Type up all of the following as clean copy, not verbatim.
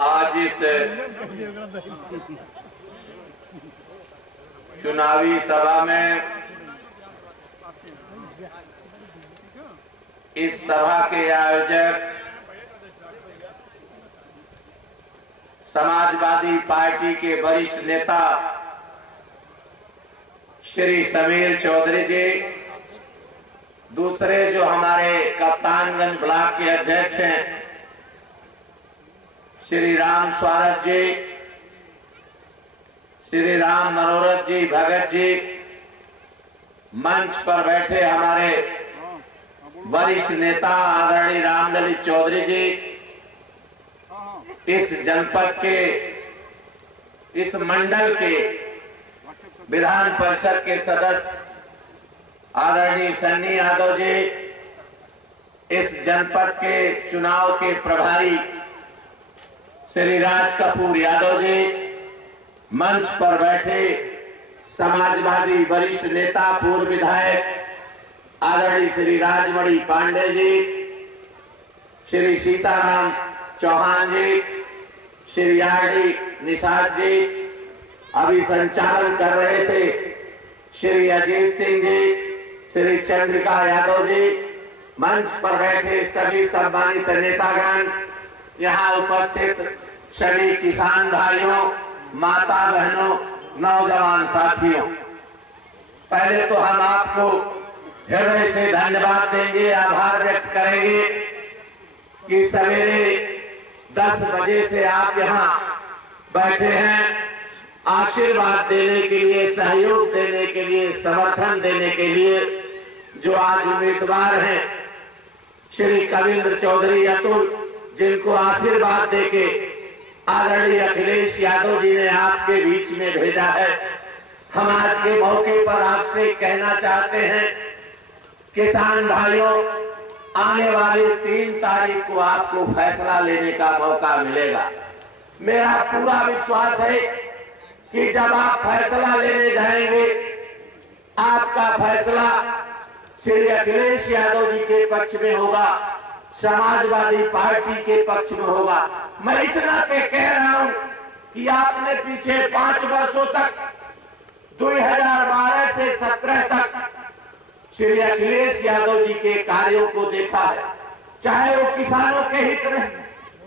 आज इस चुनावी सभा में, इस सभा के आयोजक समाजवादी पार्टी के वरिष्ठ नेता श्री समीर चौधरी जी, दूसरे जो हमारे कप्तानगंज ब्लॉक के अध्यक्ष हैं श्री राम स्वागत जी, श्री राम मनोरथ जी, भगत जी, मंच पर बैठे हमारे वरिष्ठ नेता आदरणीय रामललित चौधरी जी, इस जनपद के, इस मंडल के विधान परिषद के सदस्य आदरणीय सन्नी यादव जी, इस जनपद के चुनाव के प्रभारी श्री राज कपूर यादव जी, मंच पर बैठे समाजवादी वरिष्ठ नेता पूर्व विधायक आदरणीय श्री राजमणि पांडे जी, श्री सीताराम चौहान जी, श्री आरडी निषाद जी, अभी संचालन कर रहे थे श्री अजीत सिंह जी, श्री चंद्रिका यादव जी, मंच पर बैठे सभी सम्मानित नेतागण, यहाँ उपस्थित सभी किसान भाइयों, माता बहनों, नौजवान साथियों, पहले तो हम आपको हृदय से धन्यवाद देंगे, आभार व्यक्त करेंगे कि सवेरे 10 बजे से आप यहाँ बैठे हैं आशीर्वाद देने के लिए, सहयोग देने के लिए, समर्थन देने के लिए। जो आज उम्मीदवार हैं श्री कविंद्र चौधरी अतुल, जिनको आशीर्वाद देके आदरणीय अखिलेश यादव जी ने आपके बीच में भेजा है, हम आज के मौके पर आपसे कहना चाहते हैं किसान भाइयों, आने वाली 3 तारीख को आपको फैसला लेने का मौका मिलेगा। मेरा पूरा विश्वास है कि जब आप फैसला लेने जाएंगे, आपका फैसला श्री अखिलेश यादव जी के पक्ष में होगा, समाजवादी पार्टी के पक्ष में होगा। मैं इस नाते कह रहा हूं कि आपने पीछे 5 वर्षों तक 2012 से 17 तक श्री अखिलेश यादव जी के कार्यों को देखा है, चाहे वो किसानों के हित में,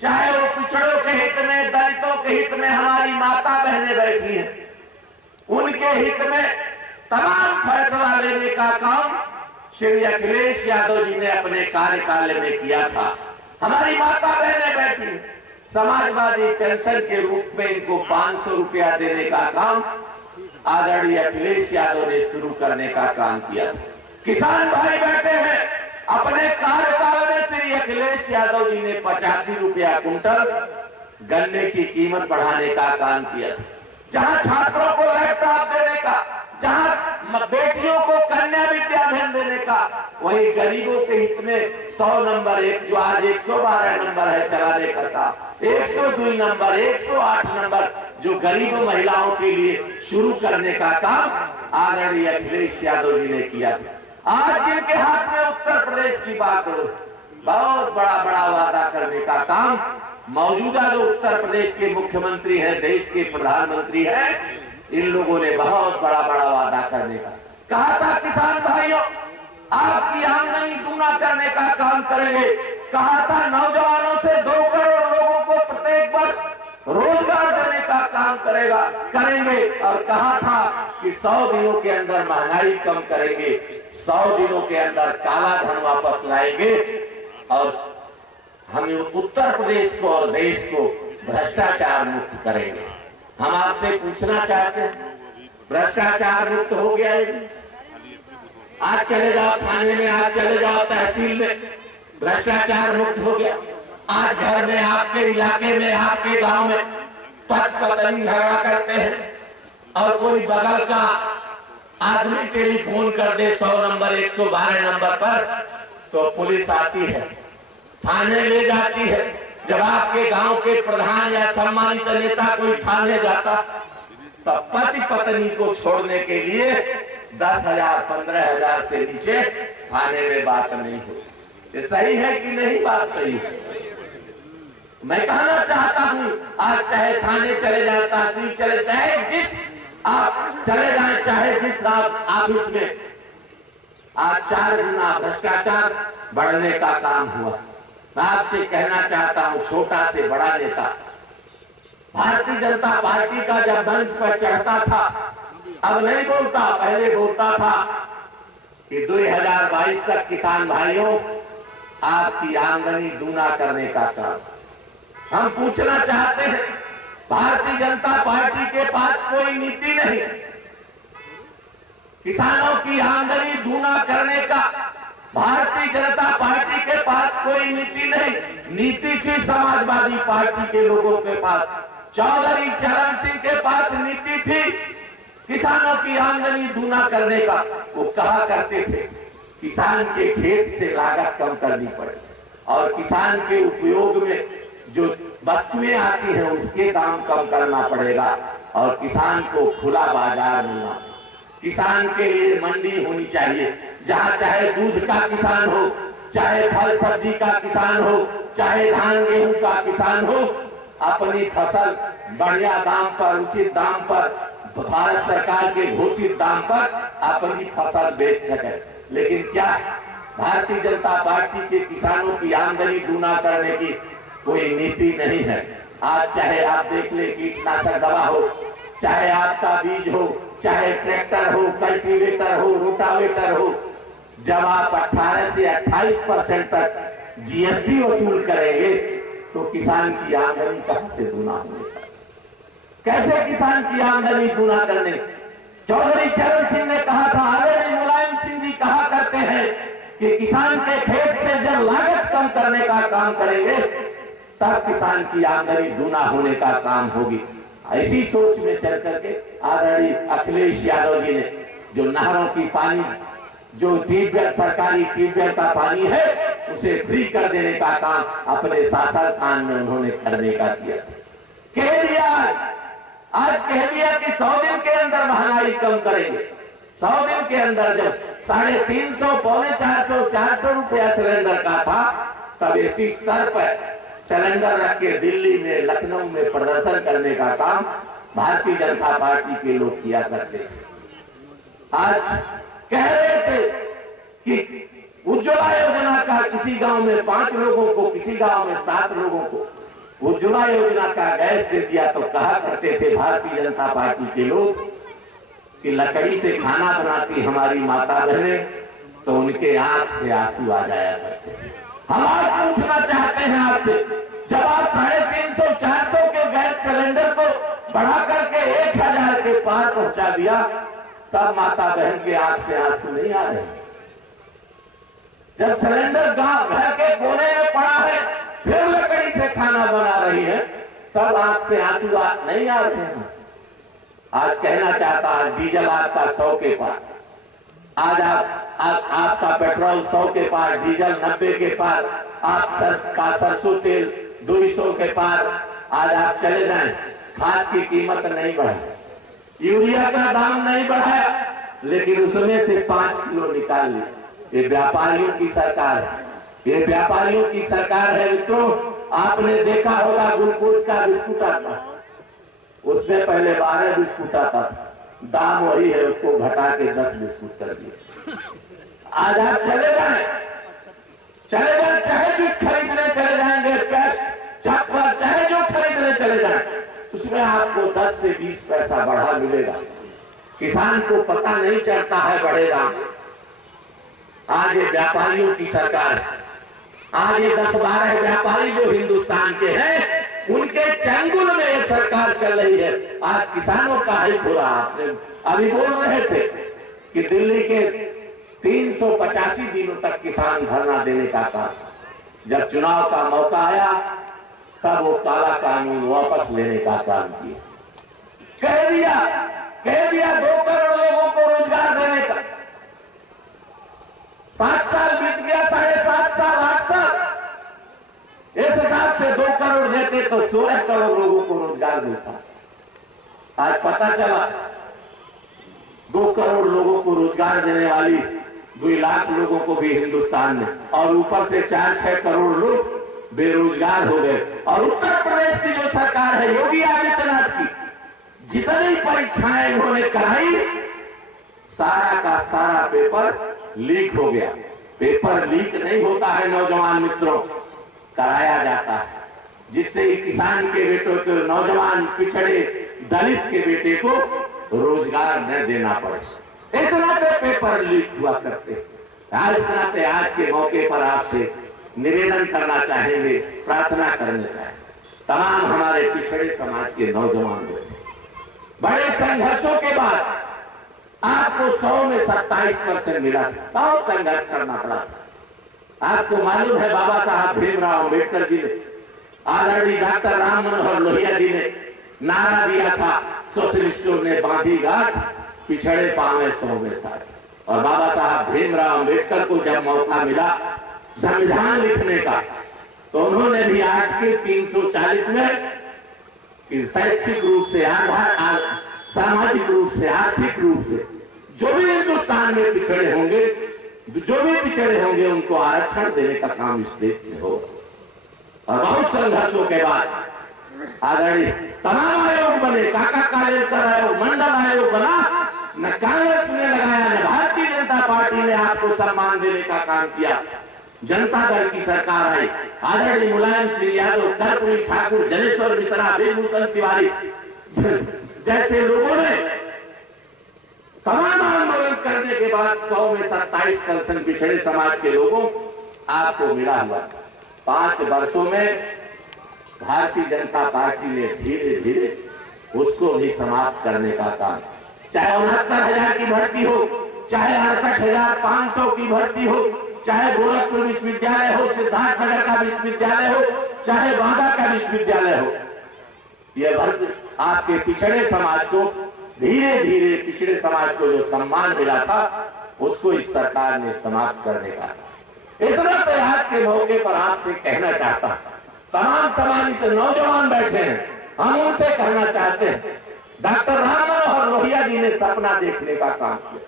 चाहे वो पिछड़ों के हित में, दलितों के हित में हमारी माता बहनें बैठी हैं, उनके हित में तमाम फैसला लेने का काम श्री अखिलेश यादव जी ने अपने कार्यकाल में किया था। हमारी माता बहनें बैठी, समाजवादी पेंशन के रूप में इनको 500 रुपया देने का काम आदरणीय अखिलेश यादव ने शुरू करने का काम किया था। किसान भाई बैठे हैं, अपने कार्यकाल में श्री अखिलेश यादव जी ने 85 रुपया कुंटल गन्ने की कीमत बढ़ाने का काम किया था। जहां छात्रों को लैपटॉप देने का, जहां बेटियों को कन्या विद्याधन देने का, वही गरीबों के हित में 100 नंबर 1 जो आज 112 नंबर है चलाने का काम, 102 नंबर, 108 नंबर जो गरीब महिलाओं के लिए शुरू करने का काम आदरणीय अखिलेश यादव जी ने किया। आज जिनके हाथ में उत्तर प्रदेश की बात हो, बहुत बड़ा बड़ा वादा करने का काम मौजूदा जो उत्तर प्रदेश के मुख्यमंत्री हैं, देश के प्रधानमंत्री हैं, इन लोगों ने बहुत बड़ा बड़ा वादा करने का कहा था। किसान भाइयों, आपकी आमदनी दुगना करने का काम करेंगे, कहा था। नौजवानों से 2 करोड़ लोगों को प्रत्येक वर्ष रोजगार देने का काम करेंगे, और कहा था कि 100 दिनों के अंदर महंगाई कम करेंगे, 100 दिनों के अंदर काला धन वापस लाएंगे, और हम उत्तर प्रदेश को और देश को भ्रष्टाचार मुक्त करेंगे। हम आपसे पूछना चाहते हैं, भ्रष्टाचार मुक्त हो गया है? आज चले जाओ थाने में, आज चले जाओ तहसील में, भ्रष्टाचार मुक्त हो गया। आज घर में, आपके इलाके में, आपके गांव में पथ पत्नी झगड़ा करते हैं, और कोई बगल का आदमी टेलीफोन कर दे 100 नंबर 112 नंबर पर, तो पुलिस आती है, थाने ले जाती है। जब आपके गांव के प्रधान या सम्मानित नेता कोई थाने जाता, तब पति पत्नी को छोड़ने के लिए 10,000 15,000 से नीचे थाने में बात नहीं हो। ये सही है कि नहीं? बात सही है। मैं कहना चाहता हूं, आज चाहे थाने चले जाए, तहसील चले, चाहे जिस आप चले जाए, चाहे जिस आप ऑफिस में, आज 4 गुना भ्रष्टाचार बढ़ने का काम हुआ। मैं आपसे कहना चाहता हूं, छोटा से बड़ा नेता भारतीय जनता पार्टी का जब मंच पर चढ़ता था, अब नहीं बोलता, पहले बोलता था कि 2022 तक किसान भाइयों आपकी आमदनी दूना करने का काम। हम पूछना चाहते हैं, भारतीय जनता पार्टी के पास कोई नीति नहीं, किसानों की आमदनी दूना करने का भारतीय जनता पार्टी के पास कोई नीति नहीं। नीति थी समाजवादी पार्टी के लोगों के पास, चौधरी चरण सिंह के पास नीति थी किसानों की आमदनी दूना करने का। वो कहा करते थे किसान के खेत से लागत कम करनी पड़े और किसान के उपयोग में जो वस्तुएं आती हैं उसके दाम कम करना पड़ेगा और किसान को खुला बाजार मिलना, किसान के लिए मंडी होनी चाहिए, जहां चाहे दूध का किसान हो, चाहे फल सब्जी का किसान हो, चाहे धान गेहूं का किसान हो, अपनी फसल बढ़िया दाम पर, उचित दाम पर, भारत सरकार के घोषित दाम पर अपनी फसल बेच सके। लेकिन क्या भारतीय जनता पार्टी के किसानों की आमदनी दूना करने की कोई नीति नहीं है। आज चाहे आप देख ले, कीटनाशक दवा हो, चाहे आपका बीज हो, चाहे ट्रैक्टर हो, कल्टीवेटर हो, रोटावेटर हो, जब आप 18 से 28% तक जीएसटी वसूल करेंगे तो किसान की आमदनी कहां से दूना होगी? कैसे किसान की आमदनी दूना करने? चौधरी चरण सिंह ने कहा था, आदरणीय मुलायम सिंह जी कहा करते हैं कि किसान के खेत से जब लागत कम करने का काम करेंगे तब किसान की आमदनी दूना होने का काम होगी। ऐसी सोच में चल करके आदरणीय अखिलेश यादव जी ने जो नहरों की पानी, जो ट्यूबवेल, सरकारी ट्यूबवेल का पानी है, उसे फ्री कर देने का काम अपने शासनकाल में उन्होंने करने का किया। कह दिया, आज कह दिया कि 100 दिन के अंदर महंगाई कम करेंगे। 100 दिन के अंदर जब 350, पौने 400 रुपया सिलेंडर का था, तब इसी सर पर सिलेंडर रख के दिल्ली में, लखनऊ में प्रदर्शन करने का काम भारतीय जनता पार्टी के लोग किया करते थे। आज कह रहे थे कि उज्ज्वला योजना का किसी गांव में 5 लोगों को, किसी गांव में 7 लोगों को उज्ज्वला योजना का गैस दे दिया, तो कहा करते थे भारतीय जनता पार्टी के लोग कि लकड़ी से खाना बनाती हमारी माता बहनें, तो उनके आंख से आंसू आ जाया करते थे। हम आज पूछना चाहते हैं आपसे, जब आप 350-400 के गैस सिलेंडर को बढ़ा करके 1000 के पार पहुंचा दिया, तब माता बहन के आंख से आंसू नहीं आ रहे? जब सिलेंडर घर के कोने में पड़ा है, फिर लकड़ी से खाना बना रही है, तब आंख से आंसू नहीं आ रहे हैं? आज कहना चाहता, आज डीजल आपका 100 के पार, आज आपका पेट्रोल 100 के पार, डीजल 90 के पार, आपका सरसों तेल 200 के पार। आज आप चले जाएं, खाद की कीमत नहीं बढ़ी, यूरिया का दाम नहीं बढ़ाया, लेकिन उसमें से 5 किलो निकाल ली। ये व्यापारियों की सरकार है, ये व्यापारियों की सरकार है। मित्रों, आपने देखा होगा ग्लूकोज का बिस्कुट आता, उसमें पहले 12 बिस्कुट आता था, दाम वही है, उसको घटा के 10 बिस्कुट कर दिए। आज आप चले जाएं, चाहे जूस खरीदने चले जाएंगे, पेस्ट, चप्पल, चाहे जो खरीदने चले जाएं, उसमें आपको 10 से 20 पैसा बढ़ा मिलेगा। किसान को पता नहीं चलता है बढ़ेगा। आज ये व्यापारियों की सरकार है। आज ये 10-12 व्यापारी जो हिंदुस्तान के हैं, उनके चंगुल में ये सरकार चल रही है। आज किसानों का हित हो रहा। आपने अभी बोल रहे थे कि दिल्ली के 385 दिनों तक किसान धरना देने का काम, जब चुनाव का मौका आया तब वो काला कानून वापस लेने का काम किया। कह दिया 2 करोड़ लोगों को रोजगार देने का। 7 साल बीत गया, 7.5 साल, 8 साल, इस हिसाब से 2 करोड़ देते तो 16 करोड़ लोगों को रोजगार मिलता। आज पता चला 2 करोड़ लोगों को रोजगार देने वाली 2 लाख लोगों को भी हिंदुस्तान में, और ऊपर से 4-6 करोड़ लोग बेरोजगार हो गए। और उत्तर प्रदेश की जो सरकार है योगी आदित्यनाथ की, जितनी परीक्षाएं इन्होंने कराई सारा का सारा पेपर लीक हो गया। पेपर लीक नहीं होता है नौजवान मित्रों, कराया जाता है, जिससे किसान के बेटों को, नौजवान पिछड़े दलित के बेटे को रोजगार न देना पड़े। इस नाते पेपर लीक हुआ करते। इस नाते आज के मौके पर आपसे निवेदन करना चाहेंगे, प्रार्थना करना चाहेंगे, तमाम हमारे पिछड़े समाज के नौजवान लोग, बड़े संघर्षों के बाद आपको 100 में 27% मिला था। बहुत संघर्ष करना पड़ा था। आपको मालूम है बाबा साहब भीमराव अम्बेडकर जी ने, आदरणीय डॉक्टर राम मनोहर लोहिया जी ने नारा दिया था, सोशलिस्टों ने बांधी गांठ, पिछड़े पावे 100 में 60। और बाबा साहब भीमराव अम्बेडकर को जब मौका मिला संविधान लिखने का, तो उन्होंने भी आर्टिकल 340 में शैक्षिक रूप से, सामाजिक रूप से, आर्थिक रूप से जो भी हिंदुस्तान में पिछड़े होंगे, उनको आरक्षण देने का काम इस देश में होगा। और बहुत संघर्षों के बाद आदरणीय तमाम आयोग बने, काका कालेलकर आयोग, मंडल आयोग बना, न कांग्रेस ने लगाया न भारतीय जनता पार्टी ने आपको सम्मान देने का काम किया। जनता दल की सरकार आई, आदरणीय मुलायम सिंह यादव, कर्पूरी ठाकुर, जनेश्वर मिश्रा, भीमभूषण तिवारी जैसे लोगों ने तमाम आंदोलन करने के बाद 100 में 27% पिछड़े समाज के लोगों आपको मिला हुआ। 5 वर्षों में भारतीय जनता पार्टी ने धीरे धीरे उसको भी समाप्त करने का काम, चाहे 69,000 की भर्ती हो, चाहे 68,500 की भर्ती हो, चाहे गोरखपुर विश्वविद्यालय हो, सिद्धार्थनगर का विश्वविद्यालय हो, चाहे बांदा का विश्वविद्यालय हो, यह भर्ती आपके पिछड़े समाज को धीरे धीरे, पिछड़े समाज को जो सम्मान मिला था उसको इस सरकार ने समाप्त करने का। इसलिए तो आज के मौके पर आपसे कहना चाहता हूं, तमाम सम्मानित नौजवान बैठे हैं, हम उनसे कहना चाहते हैं, डॉक्टर राम मनोहर लोहिया जी ने सपना देखने का काम किया।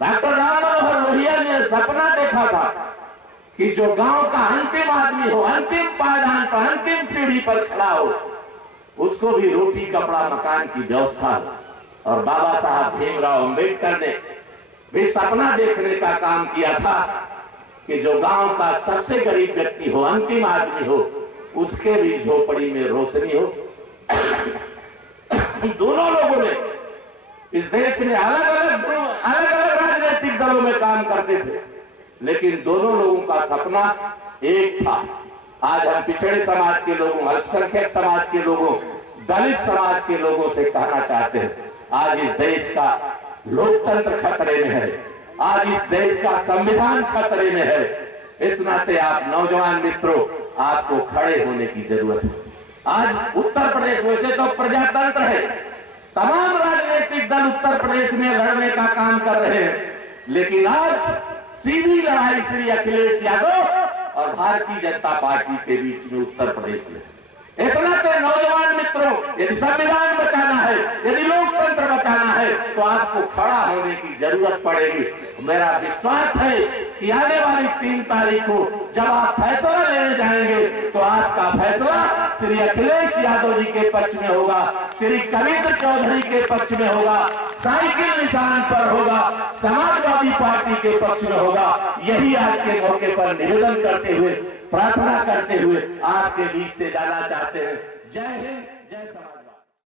डॉक्टर राम मनोहर लोहिया ने सपना देखा था कि जो गांव का अंतिम आदमी हो, अंतिम पायदान पर, अंतिम सीढ़ी पर खड़ा हो, उसको भी रोटी कपड़ा मकान की व्यवस्था हो। और बाबा साहब भीमराव अम्बेडकर ने भी सपना देखने का काम किया था कि जो गांव का सबसे गरीब व्यक्ति हो, अंतिम आदमी हो, उसके भी झोपड़ी में रोशनी हो। दोनों लोगों ने इस देश में अलग अलग राजनीतिक दलों में काम करते थे, लेकिन दोनों लोगों का सपना एक था। आज हम पिछड़े समाज के लोगों, अल्पसंख्यक समाज के लोगों, दलित समाज के लोगों से कहना चाहते हैं, आज इस देश का लोकतंत्र खतरे में है, आज इस देश का संविधान खतरे में है। इस नाते आप नौजवान मित्रों, आपको खड़े होने की जरूरत है। आज उत्तर प्रदेश वैसे तो प्रजातंत्र है, तमाम राजनीतिक दल उत्तर प्रदेश में लड़ने का काम कर रहे हैं, लेकिन आज सीधी लड़ाई श्री अखिलेश यादव और भारतीय जनता पार्टी के बीच में उत्तर प्रदेश में। इस नाते नौजवान मित्रों, यदि संविधान बचाना है, यदि लोकतंत्र बचाना है, तो आपको खड़ा होने की जरूरत पड़ेगी। मेरा विश्वास है कि आने वाली 3 तारीख को जब आप फैसला लेने जाएंगे, तो आपका फैसला श्री अखिलेश यादव जी के पक्ष में होगा, श्री कविंद्र चौधरी के पक्ष में होगा, साइकिल निशान पर होगा, समाजवादी पार्टी के पक्ष में होगा। यही आज के मौके पर निवेदन करते हुए, प्रार्थना करते हुए आपके बीच से जाना चाहते हैं। जय हिंद, जय समाजवाद।